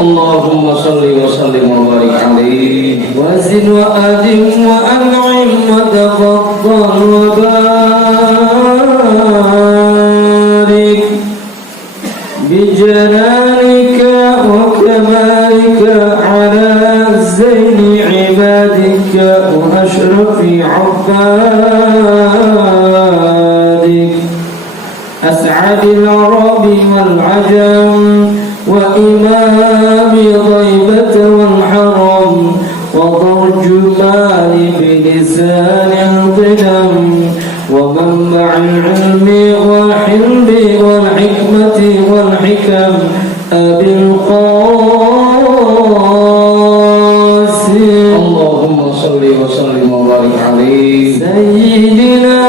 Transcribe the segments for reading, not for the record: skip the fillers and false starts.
اللهم صل وسلم وبارك عليه وزد وأدم وأنعم وتفضل وبارك بجلالك وكمالك على زين عبادك وأشرف عبادك أسعد العرب والعجم وإمام ضيبة والحرم وترجمان بلسان القدم ومنبع العلم والحلم والحكمة والحكم أبي القاسم اللهم صل وسلم وبارك عليه سيدنا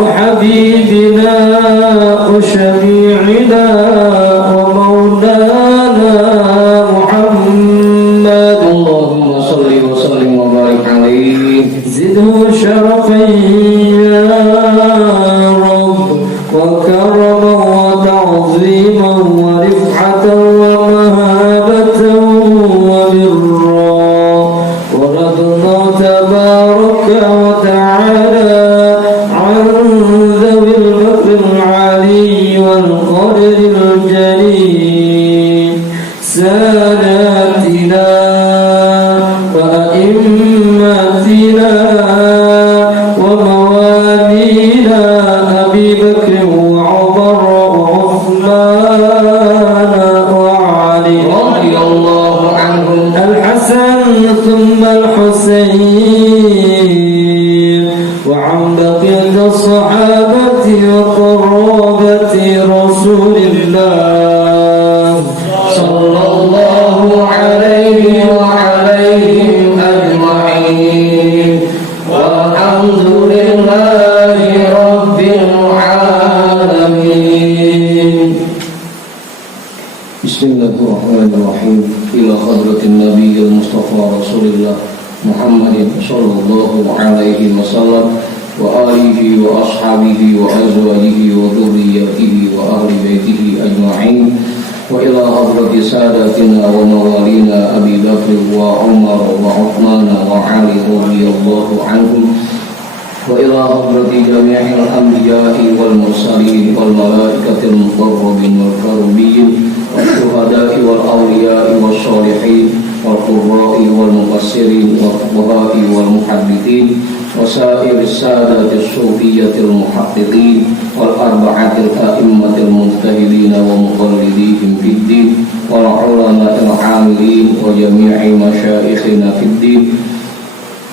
وحبيبنا وشفيعنا ومولانا محمد اللهم صل وسلم وبارك عليه زده شرفا يا رب وكرما وتعظيما ورفعة ومهابة وبرا ورضنا تبارك وتعالى عن ذوي المكر العلي والقدر الجليل ساداتنا وأئمتنا وموالينا أبي بكر وعمر وعثمان وعلي رضي الله عنهم الحسن ثم الحسين وعن بقية الصحابة وقرابة رسول الله صلى الله عليه وعليهم أجمعين والحمد لله رب العالمين. بسم الله الرحمن الرحيم. إلى حضرة النبي المصطفى رسول الله محمد صلى الله عليه وسلم وآله وأصحابه وأزواجه وذريته وأهل بيته أجمعين وإلى حضرة ساداتنا وموالينا أبي بكر وعمر وعثمان وعلي رضي الله عنهم وإلى حضرة جميع الأنبياء والمرسلين والملائكة المقربين والكرمين والشهداء والأولياء والصالحين والقراء والمفسرين والفقهاء والمحدثين وسائر السادة الصوفية المحققين والأربعة الأئمة المجتهدين ومقلديهم في الدين والعلماء العاملين وجميع مشايخنا في الدين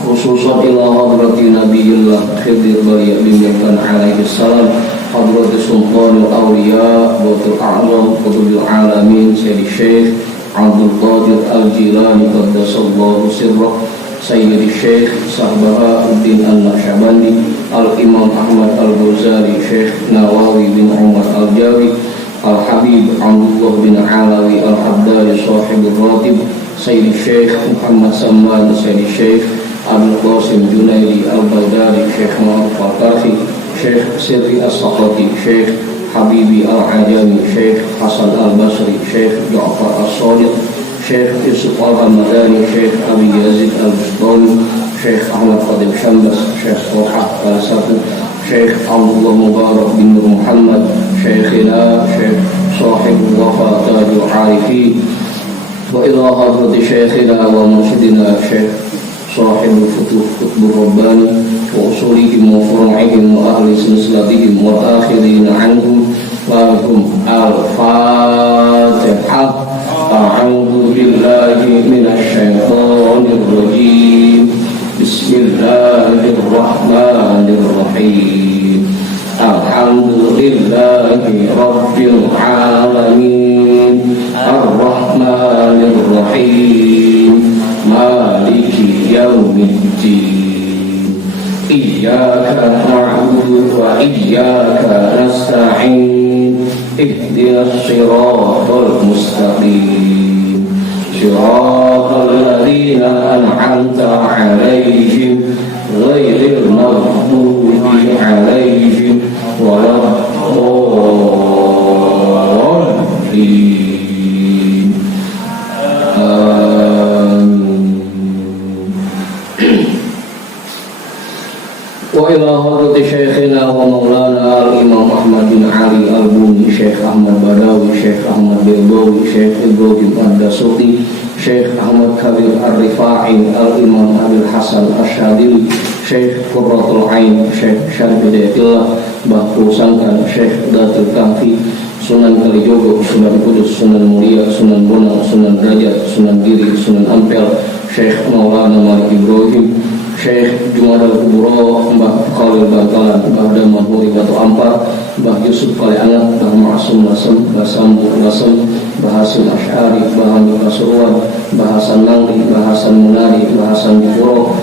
خصوصا إلى حضرة نبي الله خضر بن عليه السلام حضرة سلطان الأولياء وقت الأعظم قطب العالمين سيد الشيخ عبد القادر الجيلاني قدس الله سره سيد الشيخ صهباء الدين النقشبندي الإمام أحمد الغزالي شيخ نواوي بن عمر الجاوي الحبيب عبد الله بن علوي الحداري صاحب الراتب سيد الشيخ محمد سمان سيد الشيخ أبو القاسم جنيدي البيداري شيخ معروف القرخي شيخ سري السقطي شيخ حبيبي العجمي شيخ حسن البصري شيخ جعفر الصادق شيخ يوسف الرمضاني شيخ أبي يزيد البسطامي شيخ أحمد قادم شمبس شيخ طلحة السفر شيخ عبد الله مبارك بن محمد شيخنا شيخ صاحب الوفاء تاج العارفين وإلى حضرة شيخنا ومرشدنا شيخ صاحب الفتوح قطب الرباني وأصولهم وفروعهم وأهل سلسلتهم والآخرين عنهم لهم الفاتحة. أعوذ بالله من الشيطان الرجيم. بسم الله الرحمن الرحيم. الحمد لله رب العالمين الرحمن الرحيم مالك يوم الدين إياك نعبد وإياك نستعين اهدنا الصراط المستقيم صراط الذين أنعمت عليهم غير المغضوب عليهم وإلى حضرة شيخنا ومولانا الإمام أحمد بن علي البوني شيخ أحمد بداوي شيخ أحمد بيضاوي شيخ إبراهيم الدسوقي شيخ أحمد كبير الرفاعي الإمام أبي الحسن الشاذلي شيخ قرة العين شيخ شرف هداية الله Bahu Sangkan Syekh Datul Kahfi Sunan Kalijogo, Sunan Kudus, Sunan Muria, Sunan Bonang, Sunan Derajat, Sunan Giri, Sunan Ampel, Syekh Maulana Malik Ibrahim, Syekh Jumadal Kuburo, Mbah Khalil Bangkalan, Mbah Daman Huri Batu Ampar, Mbah Yusuf Kaliangat, Mbah Ma'asum Lasem, Mbah Sambu Lasem, Mbah Hasim Asy'ari, Mbah Hamid Pasuruan, Mbah Hasan Nangri, Mbah Hasan Munari, Mbah Hasan Dipuro,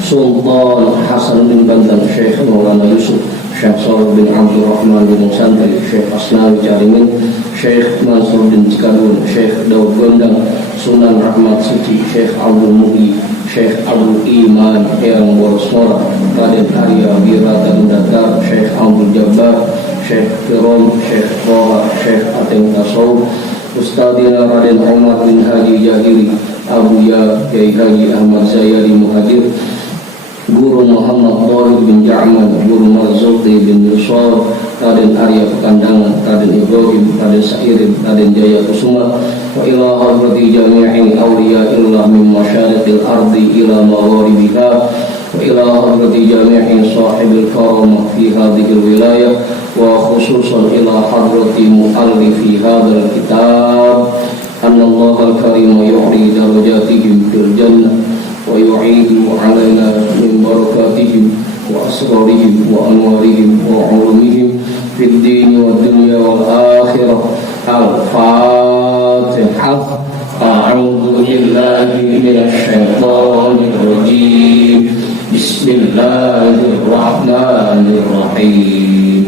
Sultan Hasan bin Bantan, Syekh Maulana Yusuf, Syekh Salih bin Abdul Rahman bin Santri, Syekh Asnawi Carimin, Syekh Mansur bin Cikadun, Syekh Daud Gondang, Sunan Rahmat Suci, Syekh Abdul Muhi, Syekh Abdul Iman Eyang Borosmora, Raden Arya Wirata Datar, Syekh Abdul Jabbar, Syekh Firon, Syekh Roha, Syekh Ateng Tasawuf, Ustadina Raden Umar bin Haji Jahiri, Abuya Kiai Haji Ahmad Zayadi Muhadir, Guru Muhammad Tohir bin Ja'man, Guru Marzuki bin Yusuf, Raden Arya Pekandangan, Raden Ibrahim, Raden Sa'irin, Raden Jaya Kusuma, wa ila hadrati jami'i awliya'illah min masyariqil ardi ila magharibiha, wa ila hadrati jami'i sahibil karamah fi hadhil wilayah, wa khususan ila hadrati mu'allifi hadhal kitab, anna Allah al-karim yu'ri darajatihim fil jannah wa yu'idu alaina min barakatihim wa asrarihim wa anwarihim wa ulumihim fid din wa dunya wal akhirah. Al-Fatihah. A'udzu billahi minasy syaithanir rajim. Bismillahirrahmanirrahim.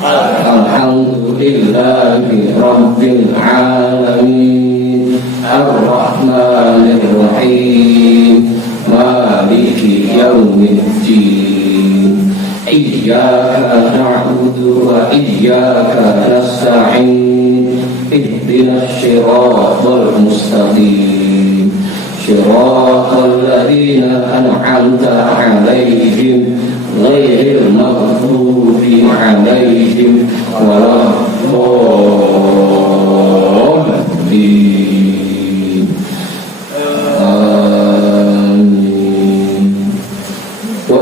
Alhamdulillahi rabbil alamin. Ar-Rahmanir Rahim. Maliki yaumiddin. Iyyaka na'budu wa iyyaka nasta'in. Ihdinas siratal mustaqim. Siratal ladzina an'amta 'alaihim ghairil maghdubi 'alaihim waladdallin.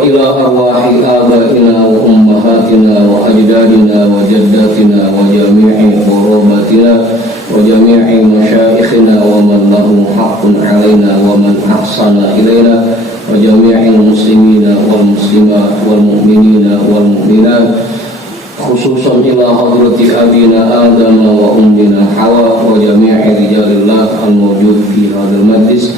Ila arwahi abaina wa ummahatina wa ajdadina wa jaddatina wa jami'i qurabatina wa jami'i masyayikhina wa man lahum haqqun alaina wa man ahsana ilaina wa jami'il muslimina wal muslimat wal mu'minina wal mu'minat, khususan ila hadrati abina Adam wa ummina Hawa wa jami'i rijalillah al-mawjud fi hadzal majlis,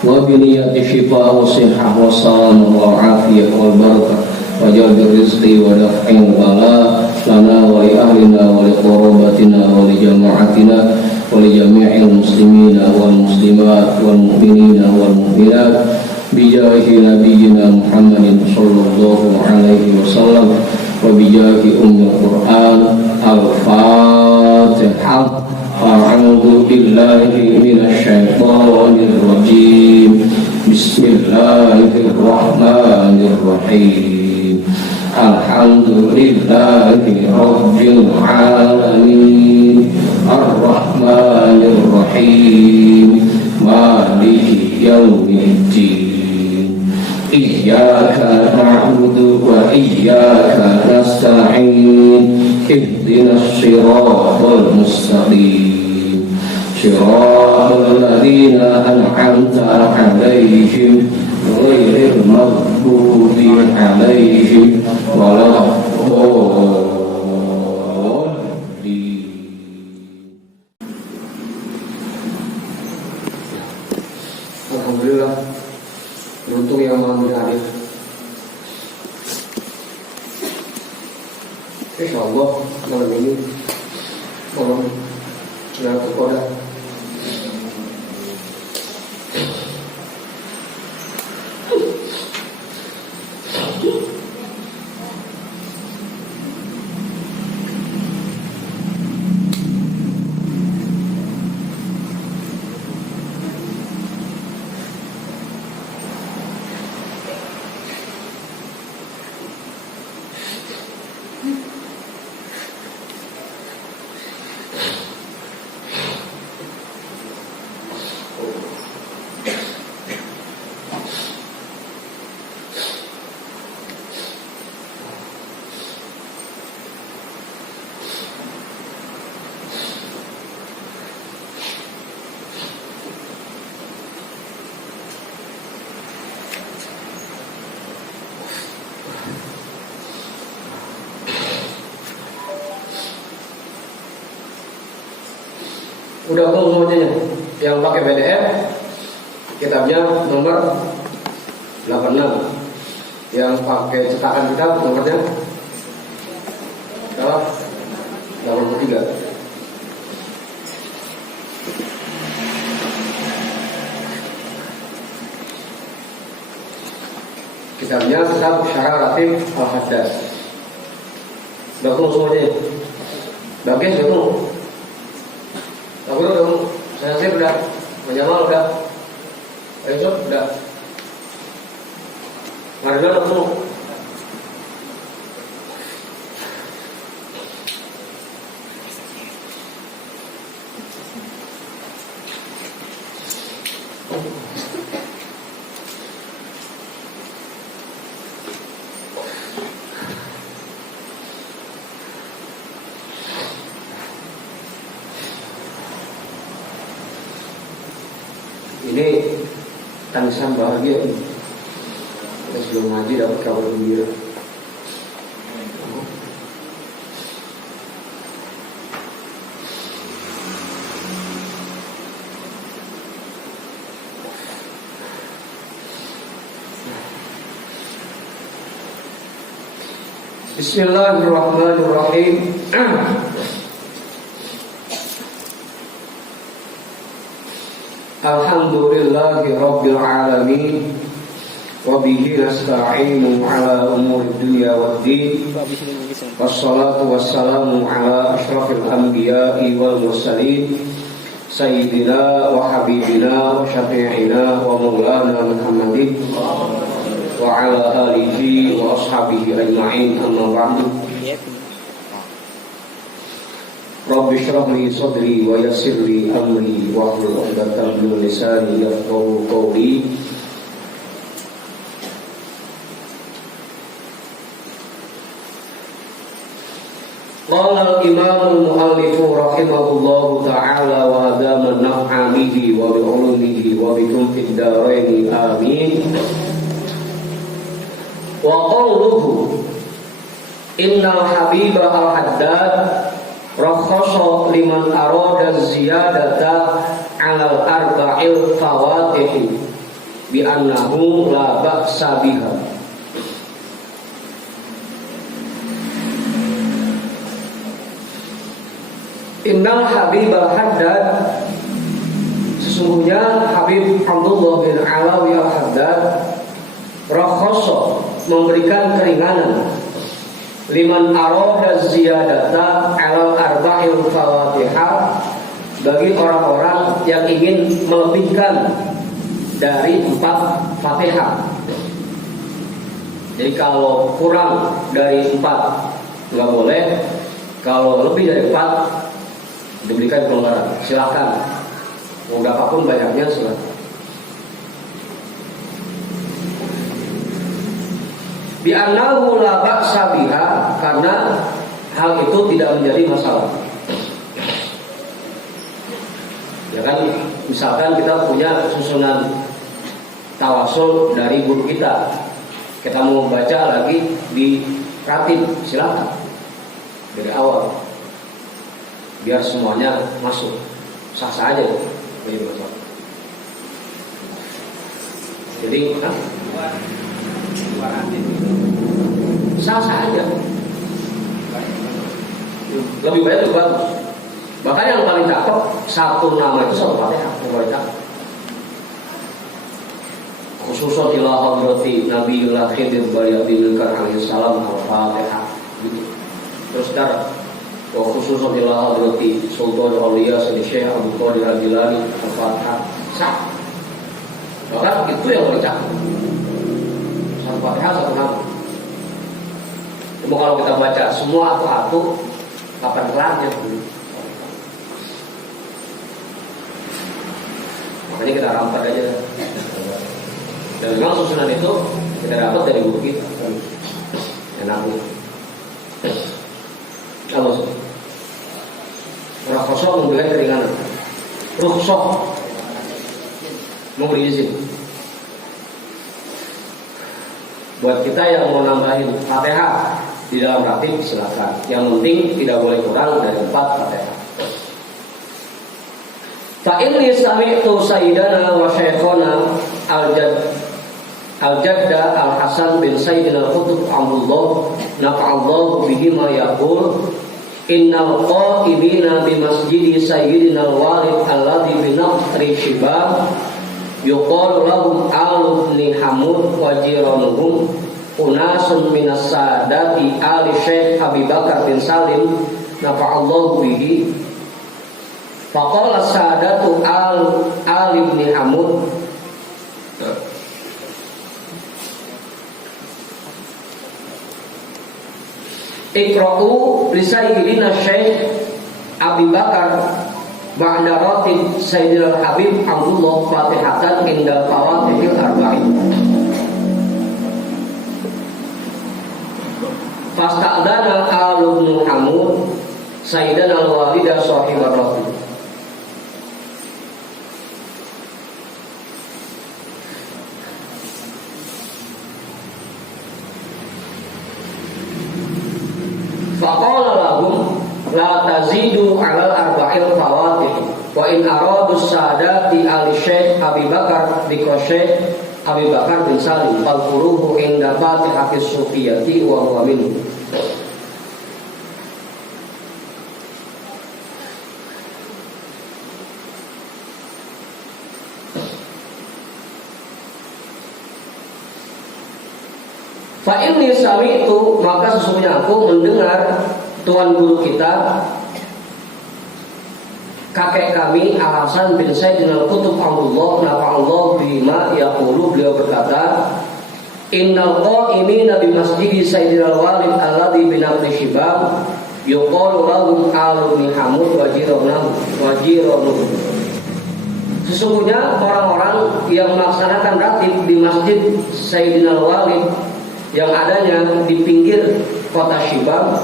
wa biniyati syifa wa sihah wa salam wa afiyah wal barakah wa jalbir rizqi wa daf'il bala lana wa li ahlina wa li qurabatina wa li jama'atina wa li jami'il muslimina wal muslimat wal mu'minina wal mu'minat bijahi nabiyyina Muhammadin sallallahu alaihi wasallam wa bijahi ummil Qur'an. Al-Fatihah. A'udzu billahi minasy syaithanir rajim. Bismillahirrahmanirrahim. Alhamdulillahi rabbil alamin. Ar-Rahmanir Rahim. Maliki yaumiddin. Iyyaka na'budu wa iyyaka nasta'in. Ihdinas siratal mustaqim. Siratal ladzina an'amta 'alaihim ghairil maghdubi 'alaihim waladdallin. Alhamdulillah, beruntung yang maha hadir. Insyaallah malam ini malam yang kepada Udah ketemu semuanya. Yang pakai PDF kitabnya nomor 86. Yang pakai cetakan kitab nomornya berapa? 83. Kitabnya kitab Syarah Latif Al-Haddad. Udah ketemu semuanya. Bagus ketemu. Aku udah, saya udah, Jamal udah, Yusuf udah, Marina udah ketemu. Ini tangisan bahagia. Kita sebelum ngaji dapat kabar gembira. Bismillahirrahmanirrahim. Alhamdulillahi Rabbil Alamin. Wabihi nasta'inu ala umuri dunya waddin. Wassalatu wassalamu ala ashrafil anbiya'i wal mursalin Sayyidina wa habibina wa syafi'ina wa maulana Muhammadin wa ala alihi wa ashabihi ajma'in, amma ba'du. Rabbi shrah li sadri wa yassir li amri wa hlul 'uqdatam min lisani yafqahu qawli. Qala al-imam al-muallif rahimahullahu ta'ala wa adama naf'a bihi wa bi 'ulumihi wa bikum fid dharain amin. Wa qawluhu innal habiba al-haddad rakhasa liman arada ziyadata 'alal arba'il fawatih bi annahu la ba'sa biha. Innal Habib al-Haddad, sesungguhnya Habib Abdullah bin Alawi al-Haddad rakhasa, memberikan keringanan, liman arada ziyadata 'alal arba'il fawatihah, bagi orang-orang yang ingin melebihkan dari 4 Fatihah. Jadi kalau kurang dari 4 nggak boleh, kalau lebih dari 4 diberikan kelonggaran, silakan. Mau berapapun banyaknya silakan. Bi annahu la ba'sa biha, karena hal itu tidak menjadi masalah. Ya kan, misalkan kita punya susunan tawasul dari guru kita, kita mau baca lagi di ratib, silakan dari awal, biar semuanya masuk, sah-sah aja, jadi masalah. Jadi sah-sah aja, lebih baik lebih bagus. Bahkan yang paling cakep, satu nama itu satu Fatihah, yang paling cakep. Khususnya ila hadrati Nabiyullah Khidir Baliyadilkan alaihi salam al-Fatihah gitu. Terus sekarang wa khususnya ila hadrati Sultan Auliya Sayyid Syekh Abdul Qadir Al-Jilani al-Fatihah sah. Bahkan itu yang paling cakep, satu Fatihah satu nama. Cuma kalau kita baca semua atu-atu, kapan kelarnya? Makanya kita rampat aja. Dan memang susunan itu kita dapat dari guru kita. Enak. Kalau rakhsah memberikan keringanan, rukhsah memberi izin. Buat kita yang mau nambahin Fatihah di dalam ratib silakan. Yang penting tidak boleh kurang dari 4 Fatihah. Fa inni sami'tu sayyidana wa syekhana al-jadda al-Hasan bin Sayyidina al-Qutb Abdullah nafa'allahu bihima yaqul innal qa'imina bi masjidi sayyidina al-walid alladhi bi naqri shibab yuqalu lahum al-ibni Hamud wa jiranuhum unasun minas sadati ali Syekh Abi Bakar bin Salim nafa'allahu bihi. Faqala sadatu al-ibni Hamud Iqra'u li sayyidina Syekh Abi Bakar ba'da ratib Sayyidina Habib Abdullah Fatihatan indal fawatihil arba'in. Fasta'dana al-ibnu Hamud Sayyidina al-walidah sahibar ratib. Faqala lahum la tazidu alal arba'il fawatih wa in aradu sadati ali Syekh Abi Bakar dikra Syekh Abi Bakar bin Salim fal furuhu inda fatihati sufiyati wa huwa minhu. Fa inni sami'tu, maka sesungguhnya aku mendengar tuan guru kita kakek kami Al-Hasan bin Sayyidina al-Qutb Abdullah nafa'allahu bima yaqulu, beliau berkata innal qa'imina bi masjidi Sayyidina al-walid alladhi bi naqli shibab yuqalu lahum al-ibni Hamud wa jiranuhum. Sesungguhnya orang-orang yang melaksanakan ratib di masjid Sayyidina al-walid yang adanya di pinggir kota Shibab,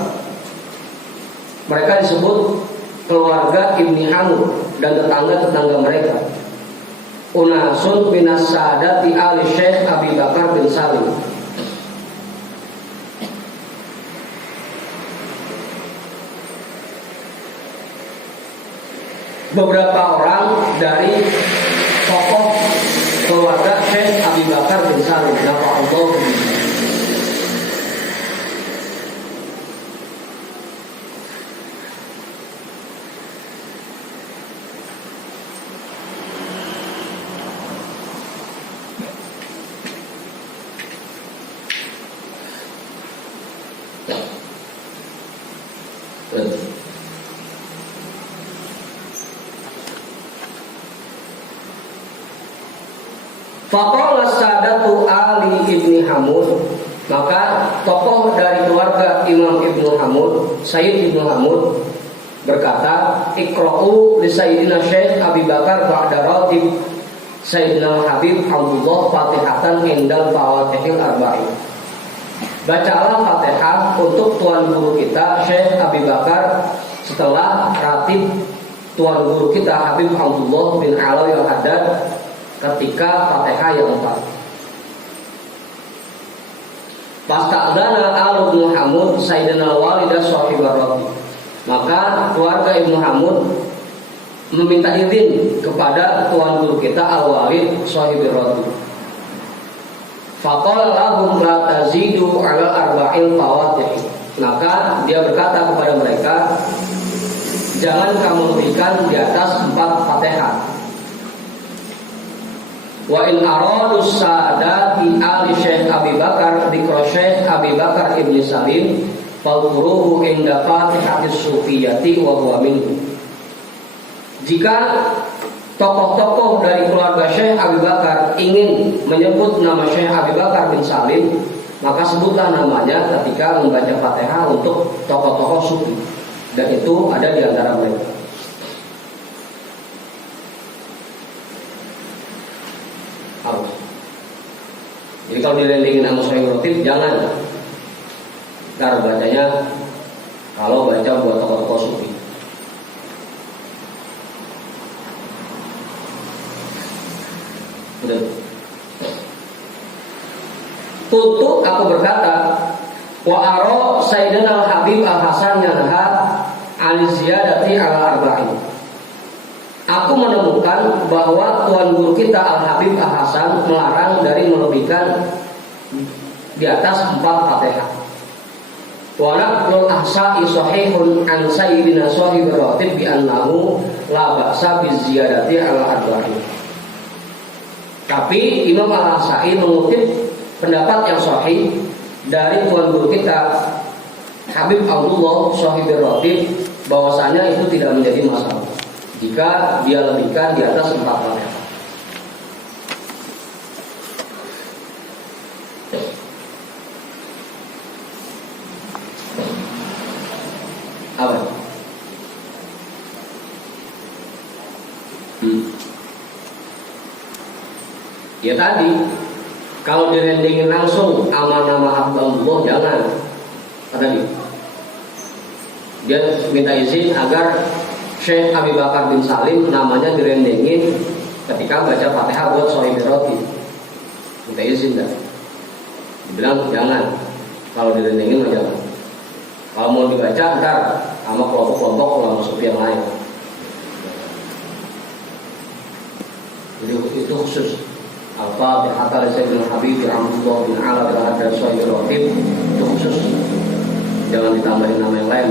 mereka disebut keluarga Ibni Hamud dan tetangga-tetangga mereka. Unasun minas sadati ali Syekh Abi Bakar bin Salim. Beberapa orang dari tokoh keluarga Syekh Abi Bakar bin Salim, nafa'allahu. Faqala sadatu Ali ibni Hamud, maka tokoh dari keluarga Imam Ibnu Hamud, Sayyid Ibnu Hamud berkata, Iqra'u li Sayyidina Syekh Abi Bakar ba'da ratib Sayyidina Habib Abdullah Fatihatan indal fawatihil arba'in. Bacalah Fatihah untuk tuan guru kita Syekh Abi Bakar setelah ratib tuan guru kita Habib Abdullah bin Alawi al-Haddad ketika Fatihah yang 4. Fasta'dana al-ibnu Hamud Sayyidina al-walidah sahibar ratib. Maka keluarga Ibnu Hamud meminta izin kepada tuan guru kita al-walid sahibir ratib. Faqala lahum la tazidu ala arba'il fawatih. Maka dia berkata kepada mereka, jangan kamu berikan di atas 4 Fatihah. Wa in aradus sadati ali Syekh Abi Bakar dikra Syekh Abi Bakar ibni Salim falquruhu inda fatihatis sufiyati wa huwa minhu. Jika tokoh-tokoh dari keluarga Syekh Abi Bakar ingin menyebut nama Syekh Abi Bakar bin Salim, maka sebutlah namanya ketika membaca Fatihah untuk tokoh-tokoh sufi, dan itu ada di antara mereka. Harus. Jadi kalau dilendingin sama Sahih Rotib, jangan. Ntar bacanya kalau baca buat tokoh-tokoh sufi. Untuk aku berkata, wa aro Sayyidina al-Habib al-Hasan yanha an ziyadati ala arba'in. Aku menemukan bahwa Tuan Guru kita Al-Habib Al-Hasan melarang dari melebihkan di atas 4 Fatihah. Wa naqlul ahsa'i sahihun an sayyidina sahibir ratib bi annahu la ba'sa bi ziyadati ala arba'in. Tapi Imam Al-Ahsa'i mengutip pendapat yang sahih dari Tuan Guru kita Habib Abdullah Sahibir Ratib bahwasanya itu tidak menjadi masalah jika dia lebihkan di atas 4 Fatihah. Apa? Ya tadi, kalau direndengin langsung nama-nama Allah jangan. Tadi dia minta izin agar Syekh Abi Bakar bin Salim namanya direndengin ketika baca Fatihah buat Sahibir Ratib. Minta izin dah. Dibilang jangan. Kalau direndengin jangan. Kalau mau dibaca ntar sama kelompok-kelompok ulama sufi yang lain. Jadi itu khusus. Al-Fatihah li Sayyidina Habib Abdullah bin Ala bin Haddad Sahibir Ratib itu khusus. Jangan ditambahin nama yang lain.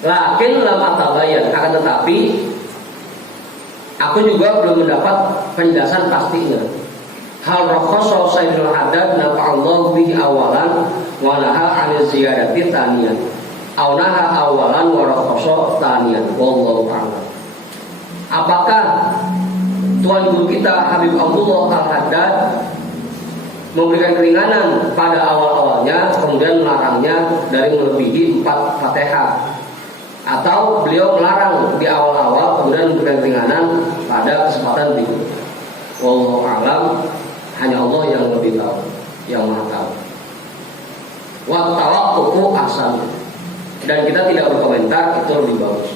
Lakin lam atabayan, akan tetapi aku juga belum mendapat penjelasan pastinya. Hal rakhasa Sayyidul Haddad nafa'allahu bihi awalan wa naha 'anil ziyadati taniyan. Aw naha awalan wa rakhasa taniyan. Wallahu a'lam. Apakah Tuan Guru kita Habib Abdullah Al-Haddad memberikan keringanan pada awal-awalnya kemudian melarangnya dari melebihi 4 Fatihah, atau beliau melarang di awal-awal kemudian memberikan keringanan pada kesempatan berikut? Wallahu a'lam, hanya Allah yang lebih tahu, yang Maha tahu. Wa tawaqqufu ahsan, dan kita tidak berkomentar, itu lebih bagus.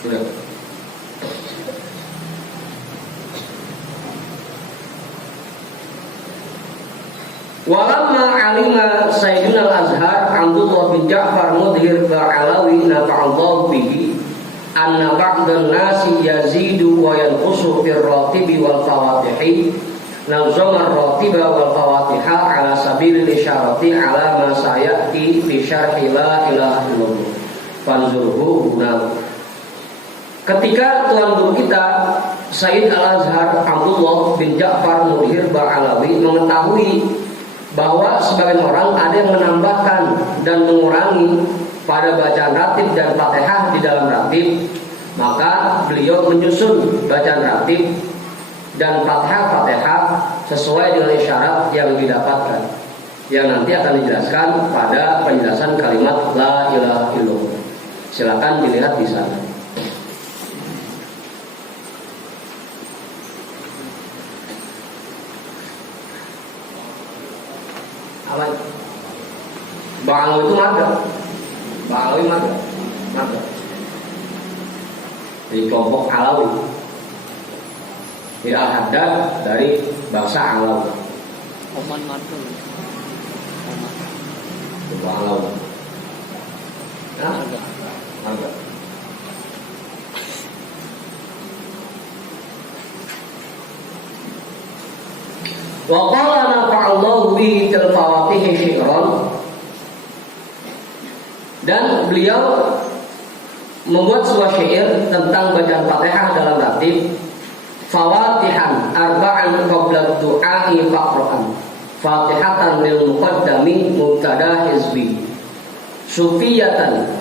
Sudah. Walamma alima Sayyidina Al-Azhar Abdullah bin Ja'far Mudhir Ba'alawi nafa'allahu bihi anna ba'dan nasi yazidu wa yanqusu fir ratibi wal fawatihi nazama ar-ratiba wal fawatiha ala sabilil isyarati ala ma sayati fi syarhi la ilaha illallah fanzurhu guna. Ketika Tuan Guru kita Sayyid Al-Azhar Abdullah bin Ja'far Mudhir Ba'alawi mengetahui bahwa sebagian orang ada yang menambahkan dan mengurangi pada bacaan ratib dan Fatihah di dalam ratib, maka beliau menyusun bacaan ratib dan Fatihah sesuai dengan isyarat yang didapatkan, yang nanti akan dijelaskan pada penjelasan kalimat la ilaha illallah. Silakan dilihat di sana. Ba'alawi itu madhab. Ba'alawi madhab. Jadi kelompok Alawi. Tidak Al-Haddad dari bangsa Alawi. Oman madhab. Ba'alawi. Madhab. Wa qala nafa'allahu bihi til fawatihi syi'ran, dan beliau membuat sebuah syair tentang bacaan Fatihah dalam ratib. Fawatihan arba'an qabla du'a'i faqra'an Fatihatan lil muqaddami mubtada hizbi sufiyatan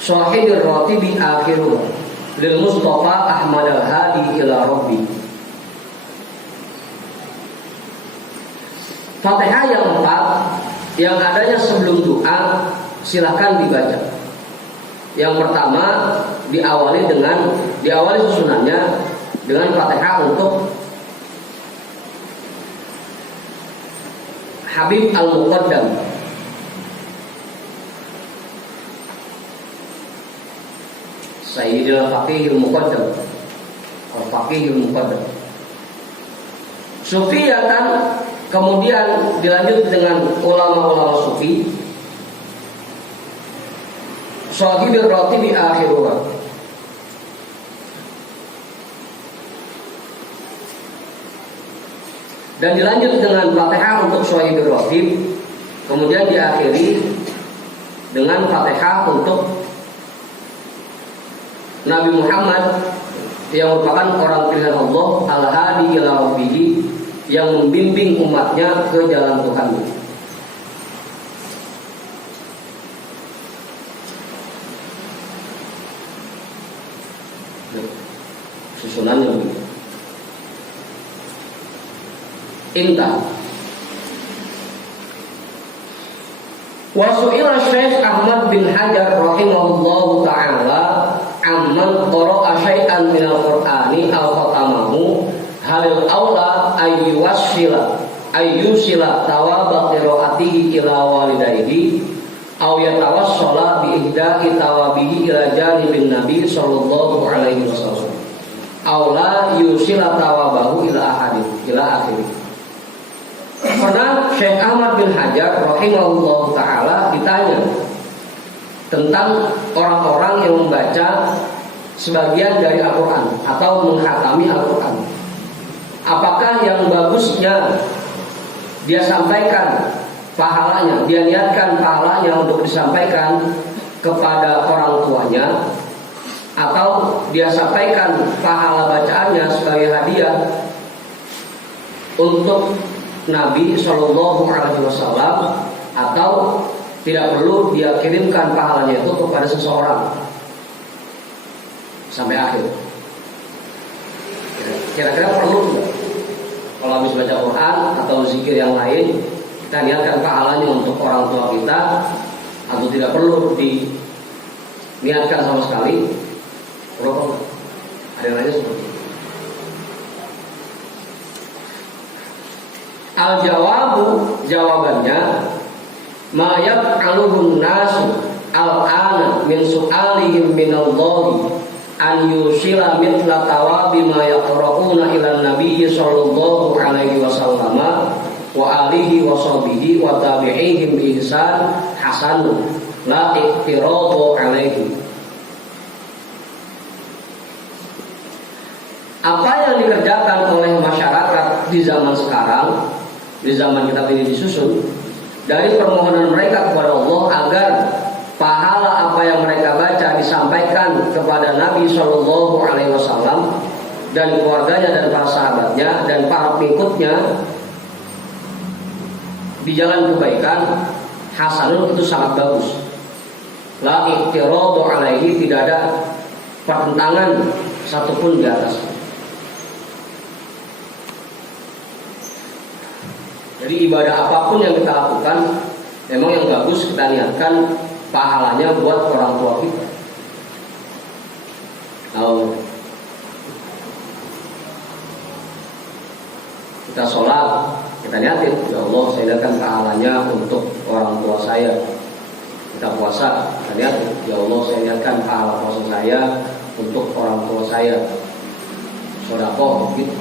sahibir ratibi akhiruh lil Mustafa Ahmad al-Hadi ila rabbi. Fatihah yang 4 yang adanya sebelum doa silahkan dibaca. Yang pertama diawali susunannya dengan Fatihah untuk Habib Al-Muqaddam. Sayyidil Faqihil Muqaddam, Al-Faqihil Muqaddam. Sufiyatan, kemudian dilanjut dengan ulama-ulama sufi. Shahidul Ratibi akhirullah. Dan dilanjut dengan Fatihah untuk Shahidul Ratib. Kemudian diakhiri dengan Fatihah untuk Nabi Muhammad yang merupakan orang pilihan Allah, Al-Hadi ila Rabbihi, yang membimbing umatnya ke jalan Tuhan. Susunannya begitu. Intah. Wa su'ila Syekh Ahmad bin Hajar rahimahullahu ta'ala amman qara'a syai'an minal Qur'ani aw khatamahu halil aula ayyusila thawaba qira'atihi ila walidayhi aw yatawassala bi ihda'i thawabihi ila janibin nabi sallallahu alaihi wasallam aw la yusila thawabahu ila akhirih. Pernah Syekh Ahmad bin Hajar rahimahullah ta'ala ditanya tentang orang-orang yang membaca sebagian dari Al-Quran atau menghatami Al-Quran. Apakah yang bagusnya dia sampaikan pahalanya, dia niatkan pahalanya untuk disampaikan kepada orang tuanya, atau dia sampaikan pahala bacaannya sebagai hadiah untuk Nabi Shallallahu Alaihi Wasallam, atau tidak perlu dia kirimkan pahalanya itu kepada seseorang sampai akhir. Kira-kira perlu tidak? Kalau habis baca Quran atau zikir yang lain, kita niatkan pahalanya untuk orang tua kita, atau tidak perlu diniatkan sama sekali? Perlu? Ada yang lainnya seperti itu. Al-jawabu, jawabannya, ma yaf'aluhun nasu al-ana min su'alihim minallahi an yusila mithla tawabi ma yaqra'una ila nabiyyi sallallahu alaihi wasallam wa alihi wa sahbihi wa tabi'ihim bi ihsan hasanun la iqtiradu alaihi. Apa yang dikerjakan oleh masyarakat di zaman sekarang, di zaman kitab ini disusun, dari permohonan mereka kepada Allah agar pahala apa yang mereka baca disampaikan kepada Nabi Shallallahu Alaihi Wasallam dan keluarganya dan para sahabatnya dan para pengikutnya di jalan kebaikan, hasanun, itu sangat bagus. La iqtiradu alaihi, tidak ada pertentangan satupun di atasnya. Jadi ibadah apapun yang kita lakukan, memang yang bagus kita niatkan pahalanya buat orang tua kita. Kalau kita sholat, kita niatin, ya Allah, saya niatkan pahalanya untuk orang tua saya. Kita puasa, kita niatin, ya Allah, saya niatkan pahala puasa saya untuk orang tua saya. Sedekah, gitu.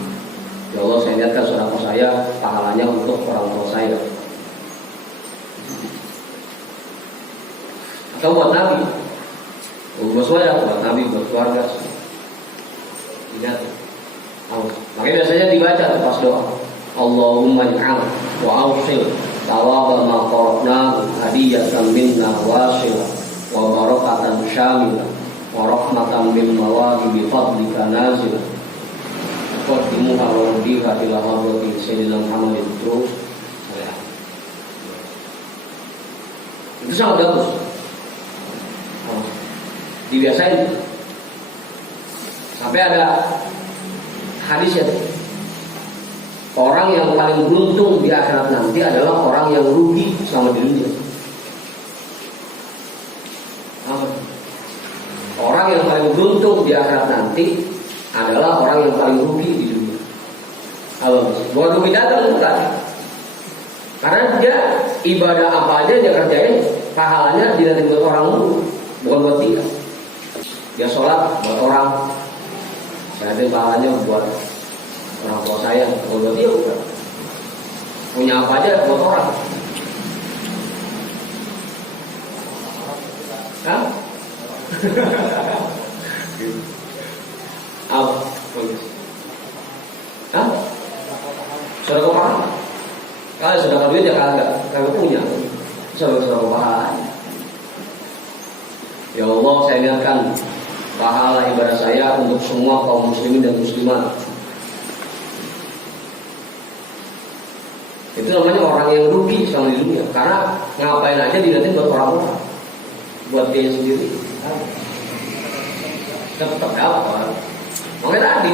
Ya Allah, saya niatkan sedekah saya pahalanya untuk orang tua saya. Atau buat Nabi, buat saya, buat Nabi, buat keluarga. Ingat, makanya biasanya dibaca tuh pas doa. Allahumma ij'al wa awsil thawaba ma qara'na hadiyatan minna wasila wa barakatan syamila wa rahmatan min mawahib fadlika nazila. Qaddimu hawadhiha ila hadrati sayyidina Muhammadin terus. Itu sangat bagus. Dibiasain. Sampai ada hadis ya, orang yang paling beruntung di akhirat nanti adalah orang yang rugi selama di dunia. Orang yang paling beruntung di akhirat nanti adalah orang yang paling rugi di dunia. Bukan rugi datang, bukan. Karena dia ibadah apa aja dia kerjain, pahalanya tidak buat orang dulu, bukan buat dia. Dia sholat buat orang, saya ada pahalanya buat orang tua saya. Kalau buat dia udah punya apa aja buat orang. Hah? Apa? Hah? Saudara pahala. Kalau sudah duit ya kagak punya. Saudara pahala. Ya Allah, saya niatkan pahala ibadah saya untuk semua kaum muslimin dan muslimat. Itu namanya orang yang rugi selama di dunia. Karena ngapain aja dilihatin buat orang-orang, buat dia sendiri. Tetap dapat orang. Makanya tadi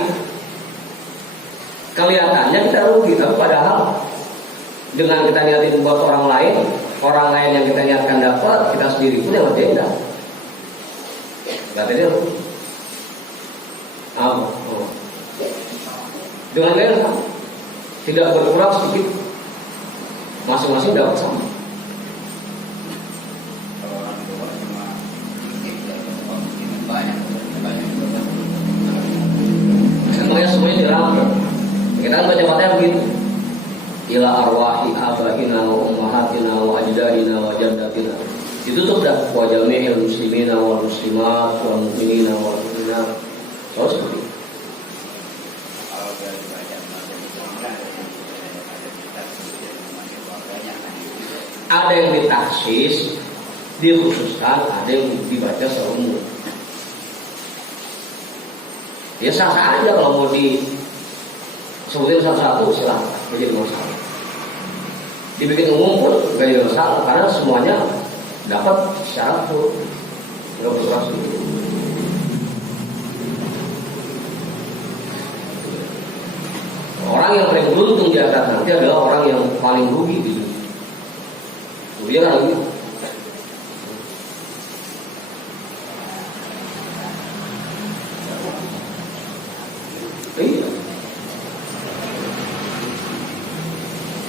kelihatannya kita rugi, tapi padahal dengan kita niatin buat orang lain yang kita niatkan dapat, kita sendiri pun yang beda. Gak beda. Dengan gaya sama, tidak berkurang sedikit, masing-masing dapat sama. Semuanya dirangkum. Kita kan baca Fatihah begitu. Ila arwahi abaina wa ummahatina wa ajdadina wa jaddatina. Ditutup dah wa jami'il muslimina wal muslimat wal mu'minina wal mu'minat. Terus seperti itu. Ada yang ditaksis, dikhususkan, ada yang dibaca secara umum. Ya sah-sah aja kalau mau disebutin satu-satu silakan, jadi masalah. Dibikin umum pun gak jadi masalah karena semuanya dapat secara full, nggak berkurang sedikit. Orang yang paling beruntung di atas nanti adalah orang yang paling rugi di dunia. Dia kan lagi. Iya.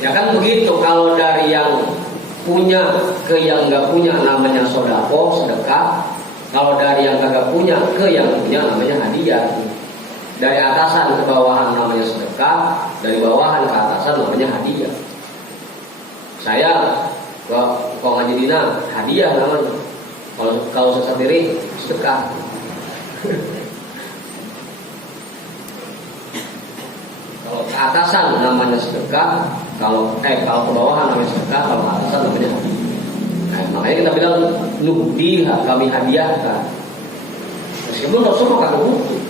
Ya kan begitu, kalau dari yang punya ke yang nggak punya namanya sodako, sedekah. Kalau dari yang kagak punya ke yang punya namanya hadiah. Dari atasan ke bawahan namanya sedekah, dari bawahan ke atasan namanya hadiah. Saya kalau ngaji dina hadiah namanya. Kalau saya sendiri sedekah. Kalau ke atasan namanya sedekah, kalau ke bawahan namanya sedekah, kalau ke atasan namanya hadiah. Nah, makanya kita bilang nugdiha, kami hadiahkan. Meskipun Rasul kan butuh.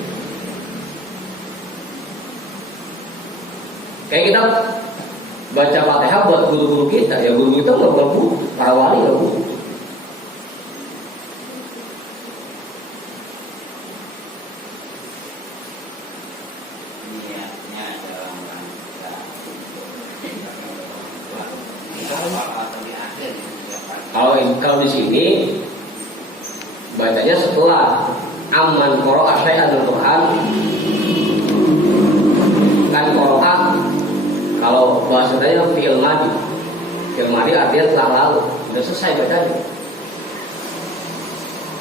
Kayak kita baca Fatihah buat guru-guru kita, ya guru kita nggak butuh, para wali nggak butuh. Kalau di sini bacanya setelah aman qara'a syai'an al-Qur'an kan qara'a. Kalau bahasanya fi'il madi. Fi'il madi artinya telah lalu, sudah selesai bacanya.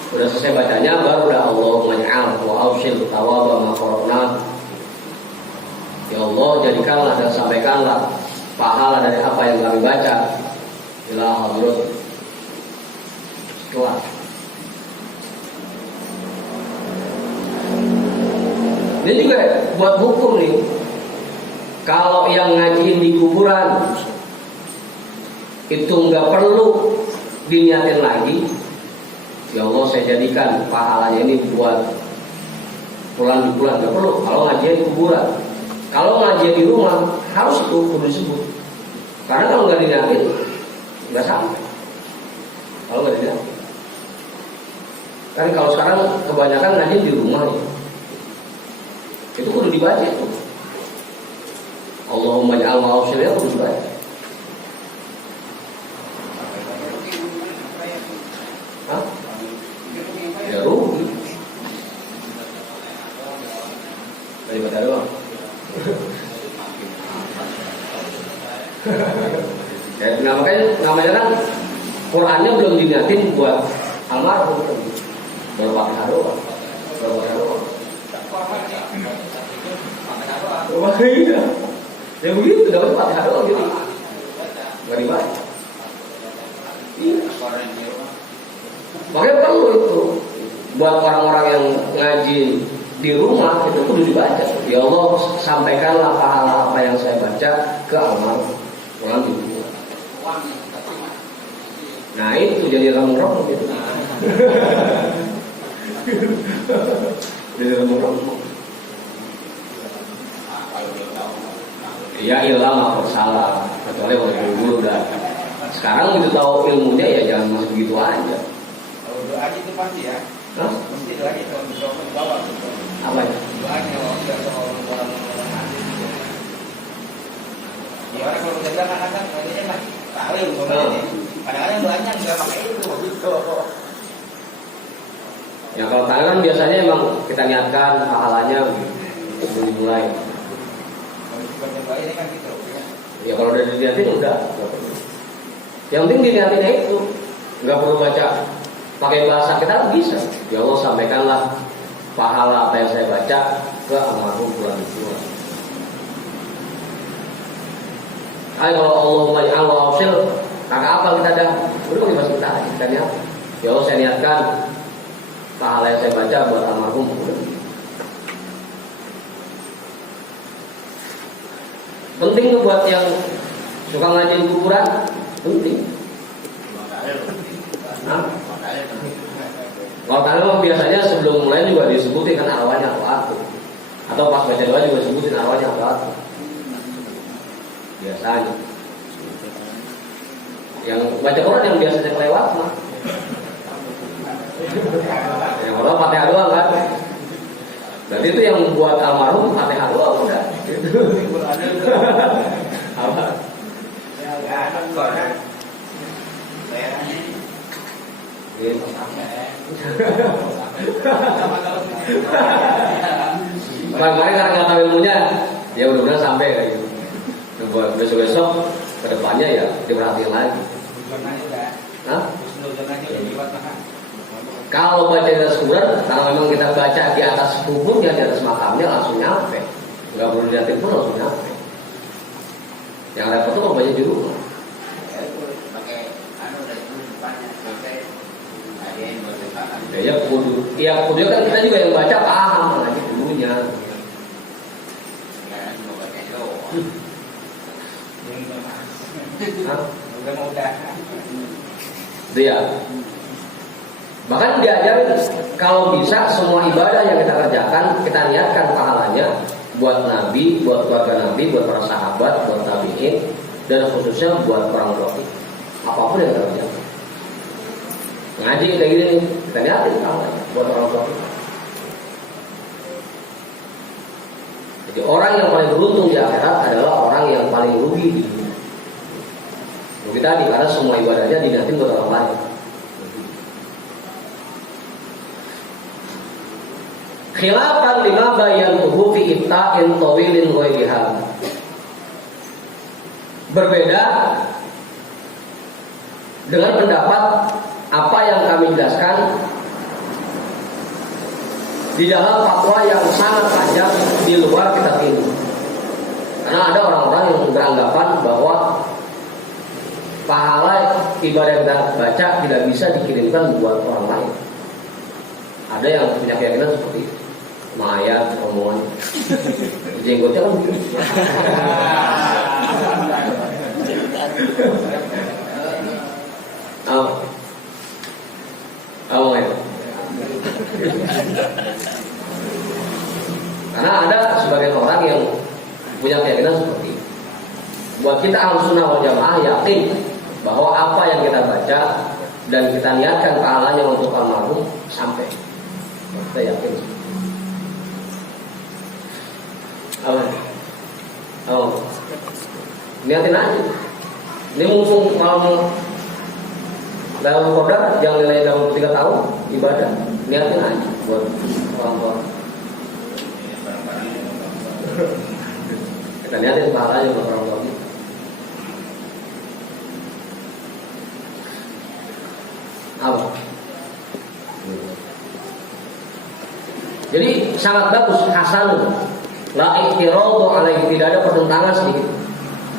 Sudah selesai bacanya baru dah Allahumma ja'al wa ausil tawaba ma qara'na. Ya Allah, jadikanlah dan sampaikanlah pahala dari apa yang kami baca ila hadrat. Keluar. Ini juga buat hukum nih. Kalau yang ngajiin di kuburan itu nggak perlu diniatin lagi. Ya Allah, saya jadikan pahalanya ini buat bulan di bulan, nggak perlu. Kalau ngajiin di kuburan, kalau ngajiin di rumah harus itu perlu disebut. Karena kalau nggak diniatin nggak sampai. Kalau nggak diniatin. Kan kalau sekarang kebanyakan ngaji di rumah ya. Itu kudu dibaca tuh. Allahumma ja'al wa ausil ya kudu dibaca. Hah? Ya rugi. Tadi baca doang. Ya, namanya kan Qurannya belum diniatin buat almarhum. Baru Fatihah doang. Baca doang. Oh iya. Ya begitu, dapat Fatihah doang jadi. Nggak dibaca. Iya. Makanya perlu itu buat orang-orang yang ngaji di rumah itu kudu dibaca. Ya Allah, sampaikanlah pahala apa yang saya baca ke almarhum. Nah itu jadi remuk-remuk gitu. Jadi remuk-remuk. Ya ilah nggak bersalah, kecuali oleh guru udah. Sekarang itu tahu ilmunya ya jangan masuk gitu aja. Kalau doa itu pasti ya. Hah? Mesti doa itu mikrofon di bawah. Apa ya? Doanya kalau orang-orang hadis. Ya orang kalau udah bilang anak katanya mah tahu ngomongnya. Kadang-kadang doanya nggak pakai itu gitu. Ya kalau tangan biasanya emang kita niatkan pahalanya sebelum dimulai. Kalau doa ini kan gitu. Ya kalau udah diniatin udah. Yang penting diniatinnya itu, nggak perlu baca pakai bahasa kita bisa. Ya Allah sampaikanlah pahala apa yang saya baca ke almarhum fulan itu. Kalau Allahumma ja'al wa'afsil, kakak apa kita dah? Udah pakai bahasa kita aja, kita niat. Ya Allah saya niatkan pahala yang saya baca buat almarhum. Penting tuh buat yang suka ngajiin kuburan, penting. Nah, kalau biasanya sebelum mulai juga disebutin kan arwahnya atau pas baca doa juga disebutin arwahnya apa. Biasanya. Yang baca Quran yang biasanya kelewat mah. Yang orang Fatihah doang kan. Berarti itu yang buat almarhum Fatihah doang udah. Gitu. Apa? Kemarin karena nggak tahu ilmunya, ya udah sampai kayak gitu. Besok-besok kedepannya ya diperhatiin lagi. Hah? Kalau baca di atas kuburan, kalau memang kita baca di atas kuburnya, di atas makamnya langsung nyampe. Nggak perlu dilihatin pun langsung nyampe. Yang repot tuh kalau baca di rumah. Ya kudu kan kita juga yang baca paham lagi dulunya. Itu ya. Bahkan diajarin kalau bisa semua ibadah yang kita kerjakan kita niatkan pahalanya buat Nabi, buat keluarga Nabi, buat para sahabat, buat tabiin, dan khususnya buat orang tua kita. Apapun yang kita kerjakan. Ngaji kayak gini kita niatin pahalanya buat orang tua kita. Jadi orang yang paling beruntung di akhirat adalah orang yang paling rugi di dunia. Rugi tadi karena semua ibadahnya diniatin buat orang lain. Khilafan lima bayantuhu fi ibta'in tawilin ghairiha. Berbeda dengan pendapat apa yang kami jelaskan di dalam fatwa yang sangat panjang di luar kitab ini. Karena ada orang-orang yang beranggapan bahwa pahala ibadah yang kita baca tidak bisa dikirimkan buat orang lain. Ada yang punya keyakinan seperti itu. Mayat, omongan, jenggotnya kan begini. Ya. Karena ada sebagian orang yang punya keyakinan seperti itu. Buat kita Ahlussunnah wal Jamaah yakin bahwa apa yang kita baca dan kita niatkan pahalanya untuk almarhum sampai. Kita yakin. Niatin aja. Ini mumpung mau dalam kodar yang nilai dalam 3 tahun ibadah, niatin aja buat orang tua. Kita niatin pahalanya buat orang tua. Apa? Jadi sangat bagus, hasan. La i'tiradu alaihi, tidak ada pertentangan sedikit.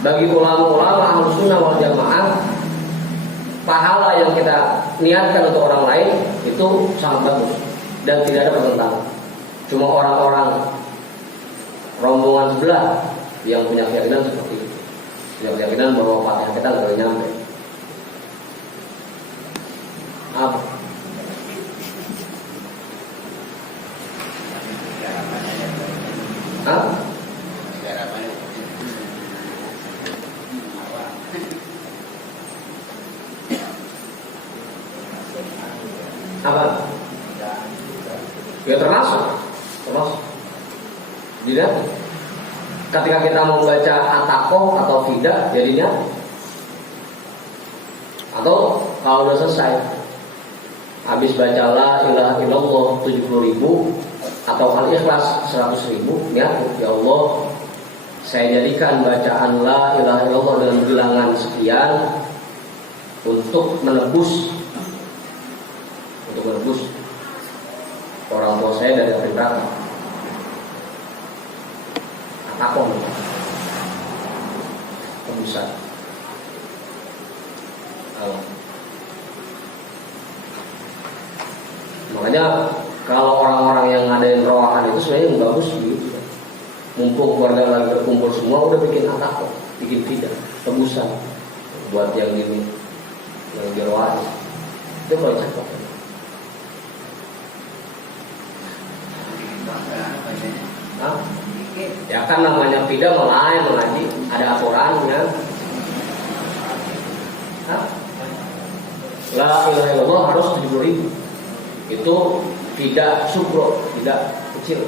Bagi ulama-ulama Ahlus Sunnah wal Jamaah, pahala yang kita niatkan untuk orang lain itu sangat bagus dan tidak ada pertentangan. Cuma orang-orang rombongan sebelah yang punya keyakinan seperti itu, punya keyakinan bahwa Fatihah kita nggak nyampe. Apa? Hah? Apa? Ya termasuk. Tidak. Ketika kita membaca atakoh atau fidah jadinya, atau kalau udah selesai habis baca la ilaha illallah 70.000 atau al-ikhlas 100.000, ya Allah, saya jadikan bacaan la ilaha illallah dengan bilangan sekian untuk menebus orang tua saya dari api neraka. Atakoh tebusan. Makanya kalau orang-orang yang ngadain rawahan itu sebenarnya yang bagus gitu. Mumpung keluarga lagi berkumpul semua, udah bikin atakoh, bikin fidah, tebusan buat yang ini, yang dirwahan. Itu kalau cakep. Hah? Ya kan namanya fidah lain mengaji, ada aturannya. Hah? La ilaha illallah harus 70.000. Itu tidak sukro, tidak kecil.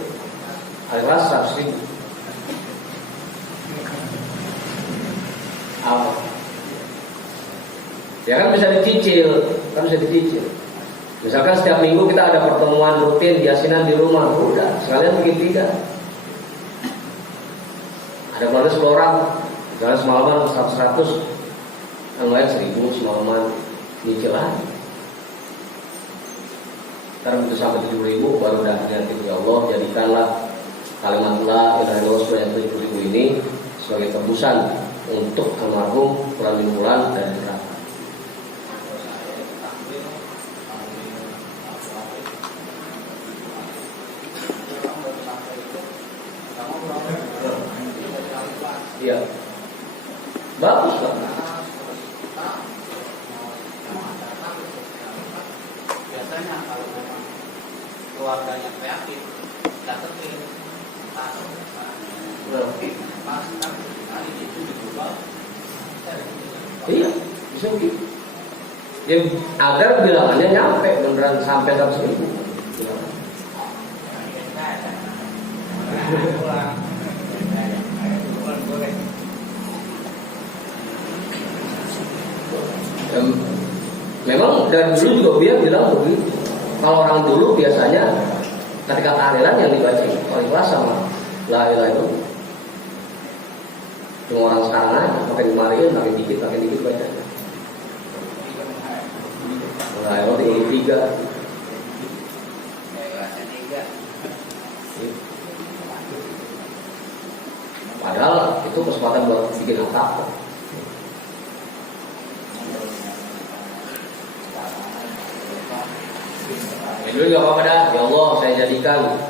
Al-Ikhlas 100.000. Apa? Ya kan bisa dicicil, Misalkan setiap minggu kita ada pertemuan rutin yasinan di rumah, udah sekalian bikin tidak. Ada keluarga 10 orang, misalnya semalaman 100, yang lain 1.000 semalaman, nyicil lagi. Ntar begitu sampai 70.000 baru dah niatin, ya Allah jadikanlah kalimat la ilaha illallah sebanyak 70.000 ini sebagai tebusan untuk almarhum Fulan dari neraka. Iya, bagus lah. Biasanya kalau memang keluarganya reaktif, dapetin iya, bisa begitu. Ya, agar bilangannya nyampe beneran sampai 100.000. Memang dari dulu juga dia bilang begitu. Kalau orang dulu biasanya ketika tahlilan yang dibaca Al-Ikhlas sama la ilaha illallah. Cuma orang sekarang aja makin kemarin makin dikit baca. La ilaha illallah 33. Padahal itu kesempatan buat bikin atap. Dulu gak apa-apa dah, ya Allah saya jadikan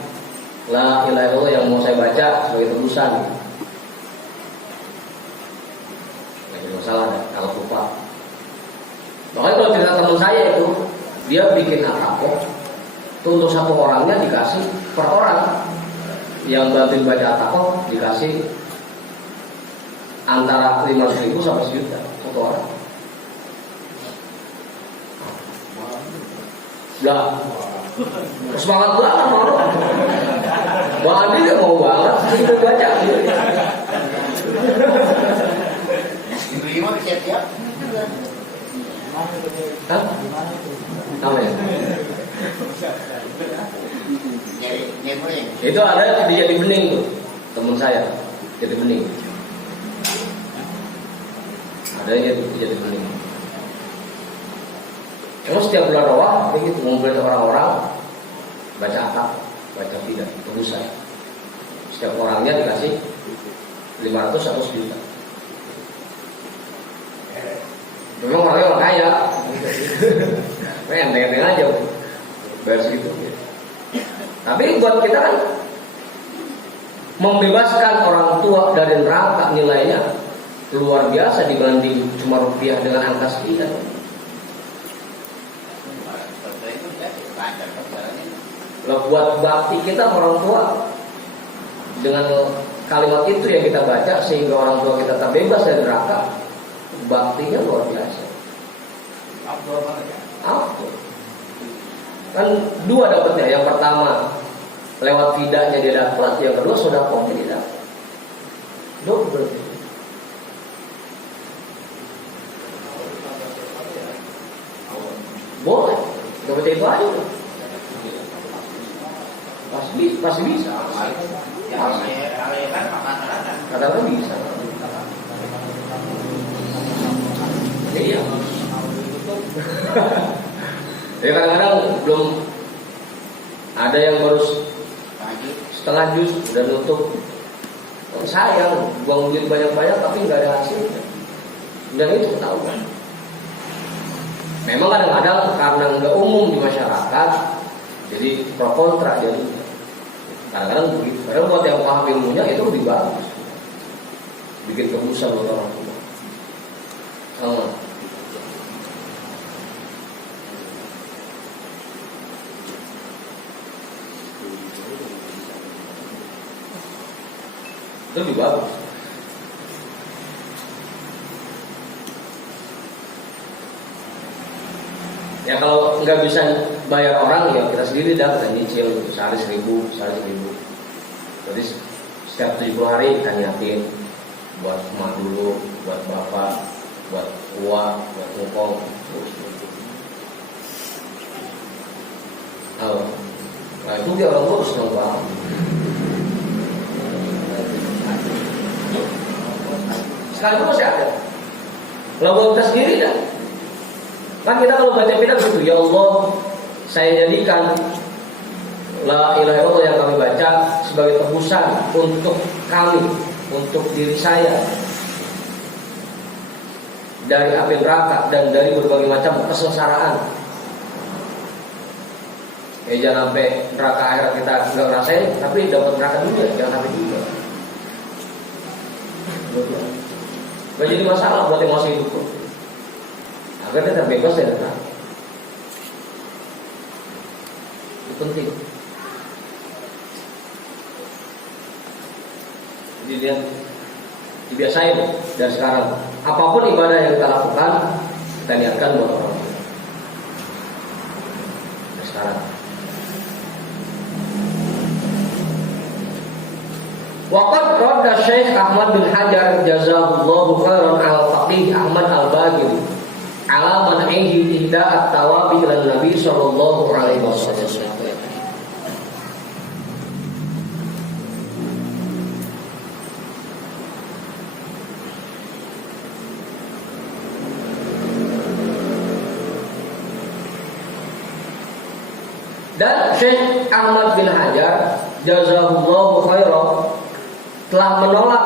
la ilaha illallah yang mau saya baca sebagai tebusan. Gak jadi masalah dah, kalau lupa. Makanya kalau cerita teman saya itu, dia bikin atakoh, itu untuk satu orangnya dikasih per orang yang bantuin baca atakoh dikasih antara 500.000 sampai 1 juta satu orang. Lah, semangat banget malu. Bang Andi gak mau banget kita baca. Gimana siap-siap? Hah? Tahu ya? Itu ada di Jati Bening tuh, teman saya Jati Bening. Ada di Jati Bening. Terus setiap bulan rawah begitu ngumpulin orang-orang baca atap. baca tidak tebusan. Setiap orangnya dikasih 500 atau 1 juta. Memang orangnya orang kaya. Enteng-enteng aja bayar segitu. Tapi buat kita kan membebaskan orang tua dari neraka nilainya luar biasa dibanding cuma rupiah dengan angka sekian. Lo buat bakti kita orang tua dengan kalimat itu yang kita baca sehingga orang tua kita terbebas dari neraka, baktinya luar biasa. Apa? Kan 2 dapatnya. Yang pertama lewat tidaknya dia dapat, yang kedua sedekah dia dapat. Double. Boleh, gak baca itu aja. Pasti bisa. Kadang-kadang bisa. Iya. Ya kadang-kadang belum ada yang baru setengah jus udah nutup. Sayang, buang duit banyak-banyak tapi nggak ada hasilnya. Dan itu tahu kan. Memang kadang-kadang karena nggak umum di masyarakat, jadi pro kontra jadi. Kadang-kadang begitu. Karena buat yang paham ilmunya itu lebih bagus. Bikin tebusan buat orang tua. Sama. Itu lebih bagus. Ya kalau nggak bisa bayar orang ya kita sendiri dah kita nyicil sehari 1.000. Jadi setiap 70 hari kita nyiapin buat emak dulu, buat bapak, buat uang, buat ngkong. Nah itu dia orang tua harus senang banget. Sekarang masih ada. Kalau buat kita sendiri dah. Kan kita kalau baca kita begitu, ya Allah, saya jadikan la ilaha illallah yang kami baca sebagai tebusan untuk kami, untuk diri saya dari api neraka dan dari berbagai macam kesengsaraan. Ya jangan sampai neraka akhirat kita nggak ngerasain, tapi dapat neraka dunia, jangan sampai juga. Gak jadi masalah buat yang masih hidup. Agar dia terbebas dari neraka. Itu penting. Jadi lihat, dibiasain dari sekarang. Apapun ibadah yang kita lakukan, kita niatkan buat orang. Dari sekarang. Waqad radda Syekh Ahmad bin Hajar jazahullahu khairan al-faqih Ahmad al-Baghili ala man'ihi ihda at-tawabi ila Nabi sallallahu alaihi wasallam. Dan Syekh Ahmad bin Hajar jazahullahu khairan telah menolak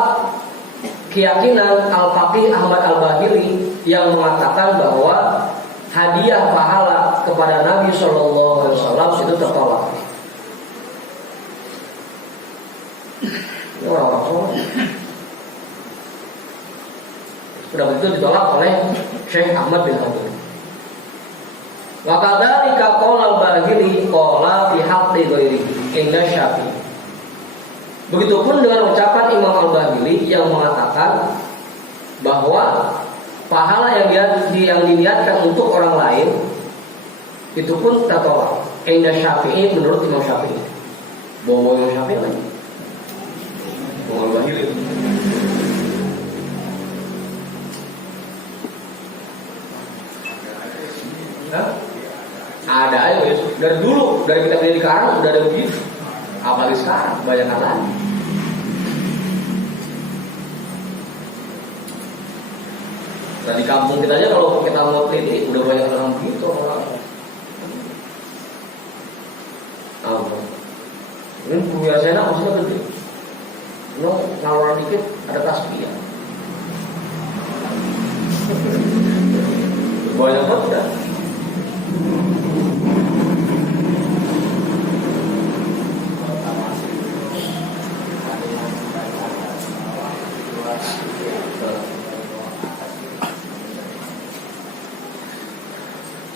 keyakinan Al-Faqih Ahmad Al-Baghili yang mengatakan bahwa hadiah pahala kepada Nabi Shallallahu Alaihi Wasallam itu tertolak. Ini orang-orang soleh. Sudah begitu ditolak oleh Syekh Ahmad bin Hajar. Wa kadzalika qala Al-Baghili qala fi haqqi ghairihi inda Syafi'i. Begitupun dengan ucapan Imam Al-Baghili yang mengatakan bahwa pahala yang diniatkan untuk orang lain itu pun tertolak. Inda Syafi'i menurut Imam Syafi'i. Bawa Imam Syafi'i lagi. Imam Al-Baghili. Ada aja dari dulu, dari kita dari sekarang udah ada begitu. Apalagi sekarang banyak lagi. Nah di kampung kita aja kalau kita mau teliti udah banyak orang begitu orang. Ini biasanya maksudnya gede. Ngalor dikit ada tasbih. Banyak banget dah.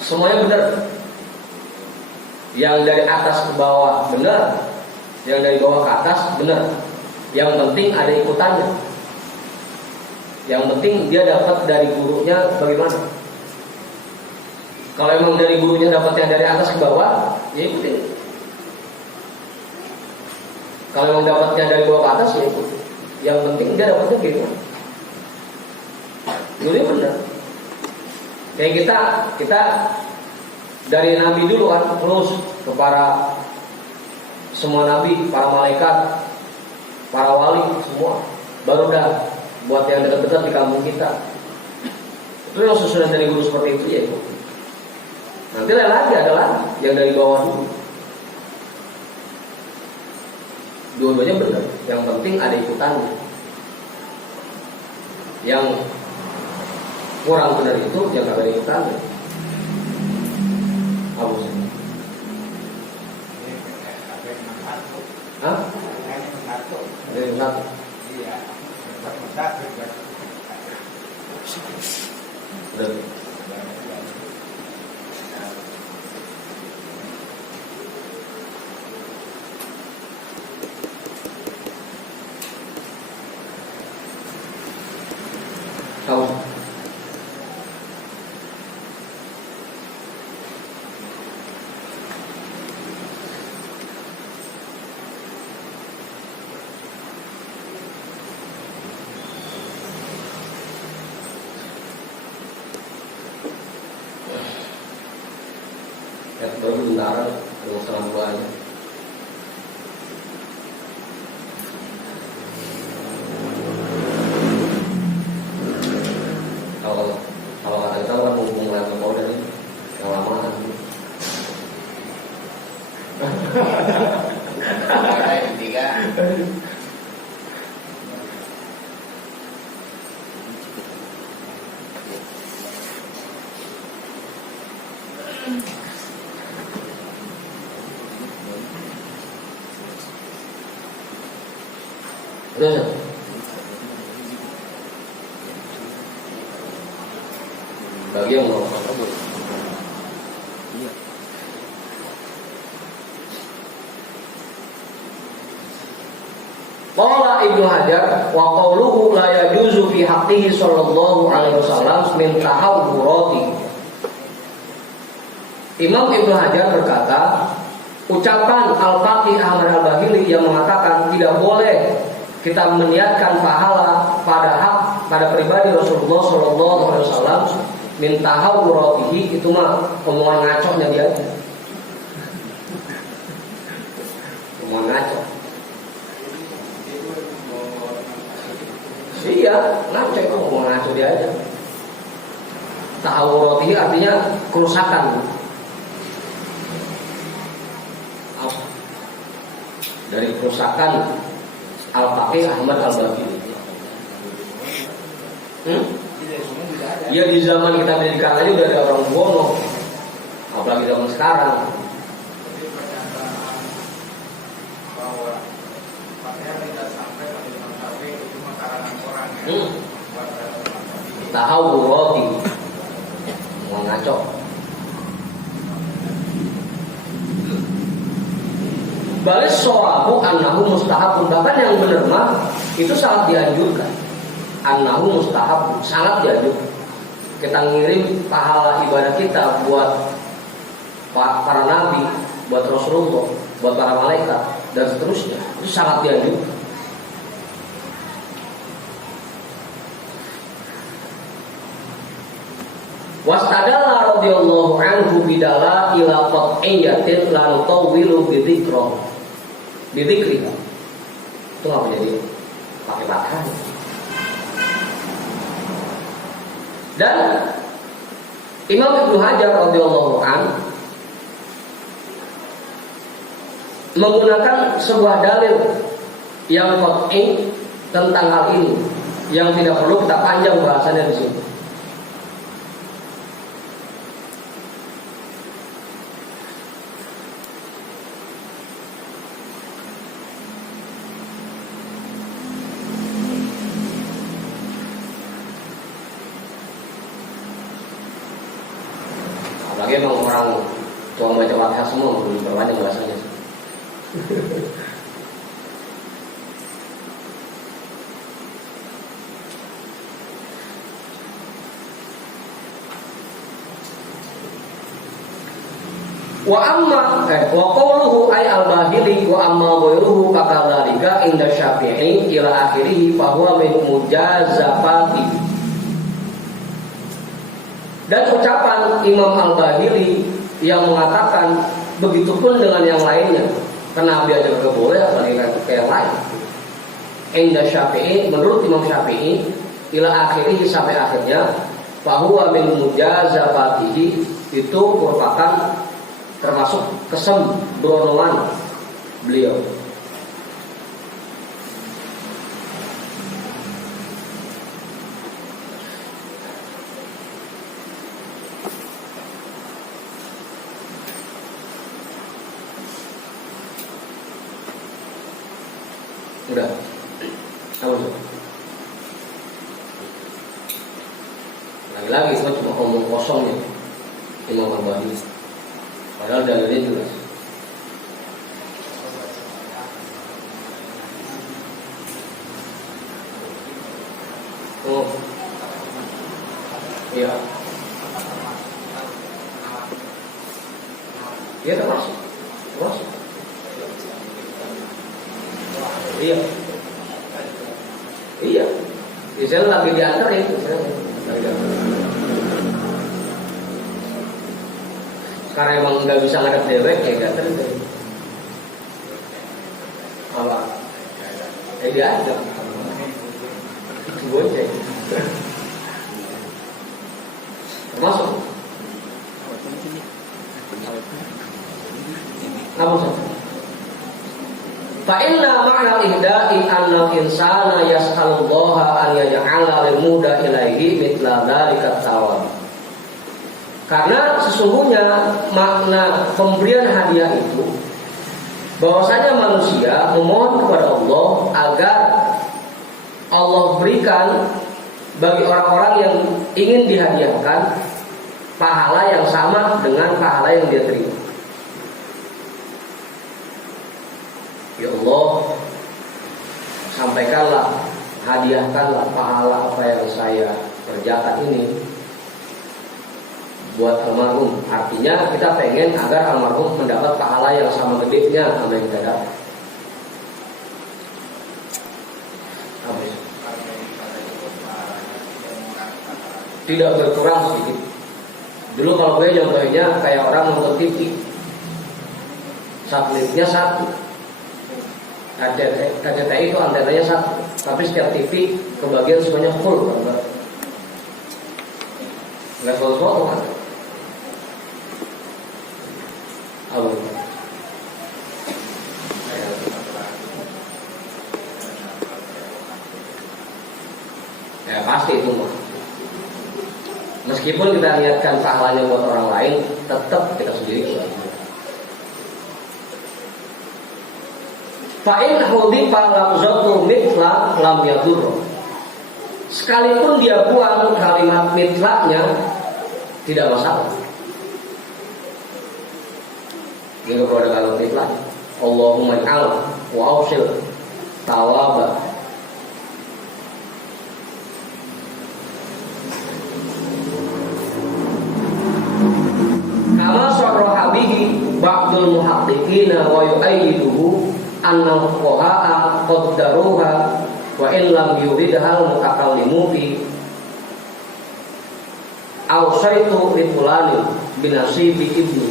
Semuanya benar. Yang dari atas ke bawah benar, yang dari bawah ke atas benar. Yang penting ada ikutannya. Yang penting dia dapat dari gurunya bagaimana. Kalau emang dari gurunya dapat yang dari atas ke bawah, ya ikutin. Kalau emang dapatnya dari bawah ke atas, ya ikutin. Yang penting dia dapatnya bagaimana. Gurunya benar. Kayak kita dari Nabi dulu kan, terus ke para semua Nabi, para malaikat, para wali, semua. Baru dah buat yang dekat-dekat di kampung kita. Itu yang susunan dari guru seperti itu ya. Nanti lagi adalah yang dari bawah dulu. Dua-duanya benar. Yang penting ada ikutannya. Yang kurang benar itu jangan ada ikutannya. Apa sih? Hah? Ada yang satu. Iya. Benar. Tahu? Ya, baru bentaran dengan setengah bulan. Kalau kata kita kan mumpung lagi mau dari yang lama kan. Ada tiga. Udah. Bagi yang mau Iya. Qala Ibnu Hajar wa qawluhu la yajuzu fi haqqihi sallallahu alaihi wasallam min tahawwurati. Imam Ibnu Hajar berkata, ucapan Al-Faqih Ahmad Al-Bahili yang mengatakan tidak boleh kita meniatkan pahala pada pribadi Rasulullah sallallahu alaihi wasallam min tahawwuratihi, itu mah omongan ngaconya dia. Omongan ngaco. Iya, ngaco itu omongan ngaco dia aja. Tahawwuratihi artinya kerusakan. Dari kerusakan Al-Faqih Ahmad Al-Bahili. Ya di zaman kita pendidikan aja udah ada orang bono, apalagi zaman sekarang. Tahawwurati, mau ngaco. Balik sorabu annahu mustahabun, bahkan yang benar mah itu sangat dianjurkan. Annahu mustahabun, sangat dianjurkan. Kita ngirim pahala ibadah kita buat para nabi, buat Rasulullah, buat para malaikat dan seterusnya, itu sangat dianjurkan. Wastadalla radhiyallahu anhu bidala ila qat'iyatin la nutawwilu bidzikriha. Itu apa jadi? Pakai bahan. Dan Imam Ibnu Hajar radhiyallahu anhu menggunakan sebuah dalil yang qat'i tentang hal ini, yang tidak perlu kita panjang bahasanya di sini. Apalagi emang orang tua baca Fatihah semua perlu diperpanjang bahasanya. Wa qawluhu ay al-bahili wa amma ghairuhu kakadzalika inda Syafi'i ila akhirih fa huwa min mujazafati. Dan ucapan Imam Al-Bahili yang mengatakan begitupun dengan yang lainnya, karena Nabi aja nggak boleh apalagi ke yang lain. Inda Syafi'i, menurut Imam Syafi'i ila akhirih sampai akhirnya fa huwa min mujazafatihi, itu merupakan termasuk kesembronoan beliau. Udah. Lagi-lagi itu cuma omong kosongnya Imam Al-Bahili. Padahal dalilnya jelas. Oh, iya. Iya termasuk. Iya. Iya. Saya lagi diantarin. Karena emang nggak bisa ngadep dewek ya nggak terus. Apa? Dia ada. Itu goceng. Termasuk. Apa sih? Fa inna ma'na ihda'i anna insana yas'alullaha an yaj'ala lil muda ilaihi mithla dzalika tawab. Karena sesungguhnya makna pemberian hadiah itu bahwasanya manusia memohon kepada Allah agar Allah berikan bagi orang-orang yang ingin dihadiahkan pahala yang sama dengan pahala yang dia terima. Ya Allah, sampaikanlah, hadiahkanlah pahala apa yang saya kerjakan ini buat almarhum. Artinya kita pengen agar almarhum mendapat pahala yang sama gedenya sama yang kita dapat. Tidak berkurang sedikit. Dulu kalau gue contohnya kayak orang nonton TV, satelitnya satu, RCTI itu antenanya satu, tapi setiap TV kebagian semuanya full, nggak foto kan? Apa? Ya pasti itu mah. Meskipun kita niatkan pahalanya buat orang lain, tetap kita sendiri kebagian. Fa'in hudifa lafzatu mithla lam yadur. Sekalipun dia buang kalimat mitlanya, tidak masalah. Ini kalau ada kalimat mitla, Allahumma ij'al wa awsil tawaba. Kama sarraha bihi ba'dul muhaqqiqina wa yu'ayyiduhu anna fuqaha qaddaruha wa in lam yuridha mutakallimu fi awsaitu li fulani binasibi ibnu.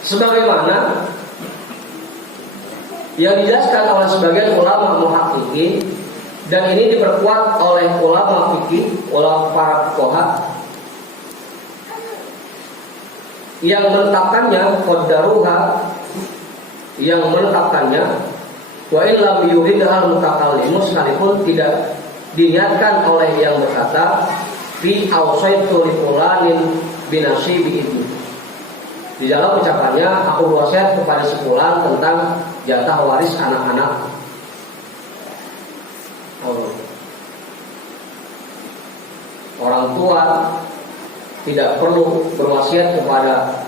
Sebagaimana yang dijelaskan oleh sebagian ulama muhaqqiqin, dan ini diperkuat oleh ulama fikih, ulama para fuqaha yang menetapkannya, qaddaruha, yang menetapkannya, wa in lam yuridhal mutakallimu, sekalipun tidak diniatkan oleh yang berkata, fi awsaitu li fulanin binasibi itu. Di dalam ucapannya, aku berwasiat kepada si fulan tentang jatah waris anak-anak. Orang tua tidak perlu berwasiat kepada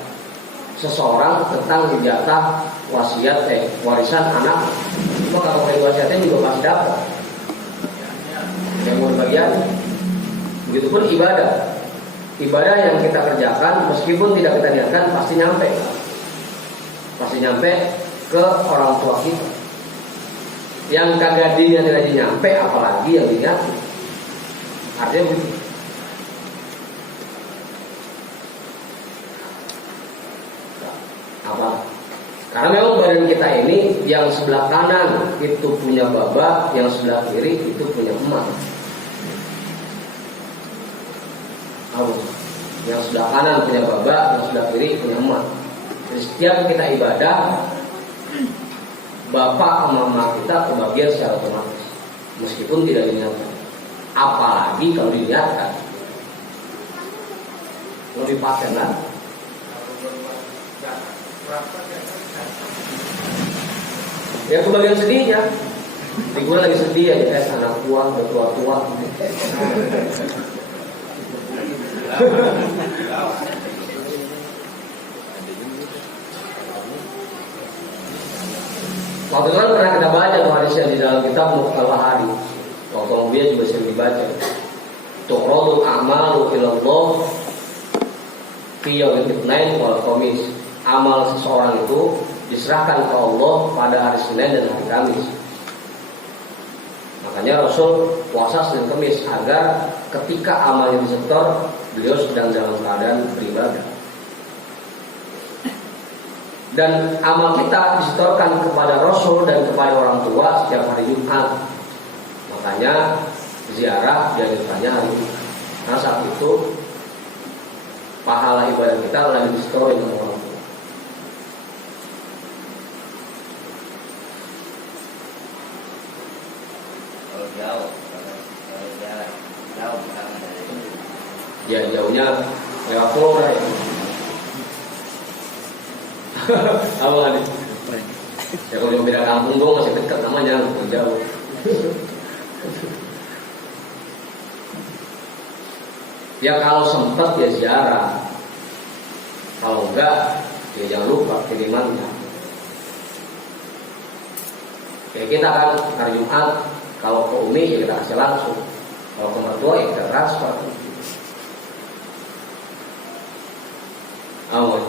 seseorang tentang jatah warisan anak. Cuma kalau wasiatnya juga pasti dapat yang mau bagian. Begitupun ibadah yang kita kerjakan, meskipun tidak kita niatkan, pasti nyampe ke orang tua kita. Yang kagak diniat nyampe, apalagi yang diniat. Artinya begitu. Apa? Karena memang badan kita ini, yang sebelah kanan itu punya baba, yang sebelah kiri itu punya emak. Yang sebelah kanan punya baba, yang sebelah kiri punya emak. Jadi setiap kita ibadah, bapak sama emak kita kebagian secara otomatis, meskipun tidak diniatkan. Apalagi kalau diniatkan, lebih paten lah. Ya kebagian sedihnya, di gue lagi sedih aja, anak tua, udah tua-tua. Waktu itu kan pernah kita baca tuh hadisnya di dalam kitab Muqtalahari. Waktu dia juga sering dibaca. Tu'radul a'malu ilallah fi yaumil itsnain wal khamis. Amal seseorang itu diserahkan ke Allah pada hari Senin dan hari Kamis. Makanya Rasul puasa Senin Kamis agar ketika amalnya disetor, beliau sedang dalam keadaan beribadah. Dan amal kita disetorkan kepada Rasul dan kepada orang tua setiap hari Jumat. Makanya ziarah dianjurkannya hari Jumat. Karena saat itu pahala ibadah kita lagi disetorin sama orang tua. Kalau jauh Ya jauhnya lewat pulau ya. Apa nih? Ya kalau yang beda kampung gue masih dekat namanya, jauh. Ya kalau sempat ya ziarah, kalau enggak ya jangan lupa kirimannya. Ya kita kan hari Jumat, kalau ke Umi ya kita kasih langsung, kalau ke mertua ya kita transfer. Awan.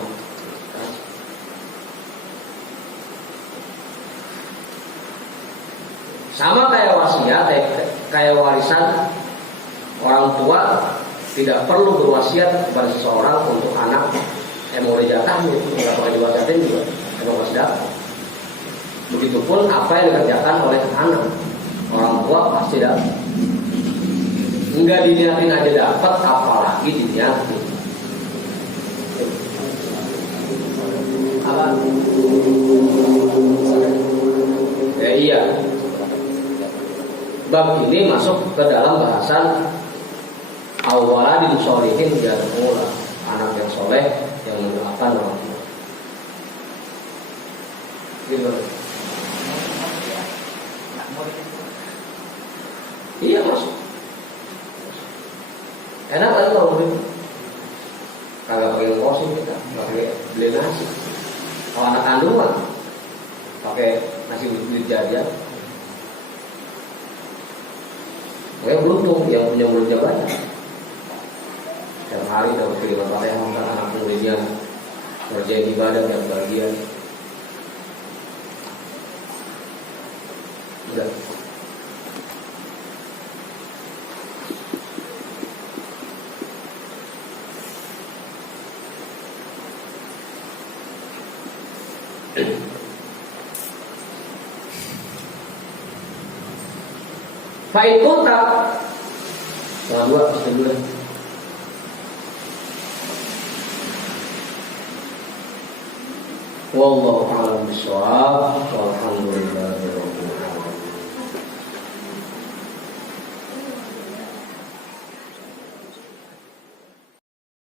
Sama kayak wasiat, kayak warisan, orang tua tidak perlu berwasiat kepada seseorang untuk anak yang mau dijatahnya, nggak perlu diwasiatin juga, emang masih dapat. Begitupun apa yang dikerjakan oleh anak, orang tua pasti dapat. Enggak diniatin aja dapat, apalagi diniatin. Apa? Ya iya. Bab ini masuk ke dalam bahasan awaladin sholihin yad'ula, anak yang soleh yang mendoakan orang tua. Gimana? Iya masuk. Enak kan kalau begitu? Kagak pakai posing kita, pakai beli nasi. Kalau anak kandungan pakai nasi duit jajan. Saya beruntung yang punya muridnya banyak. Setiap hari dapat kiriman Fatihah untuk anak muridnya, kerjain ibadah yang bagian. Udah. Fa'in kunta Salah dua, setengah dua. Wallahu a'lam bishawab. Walhamdulillah.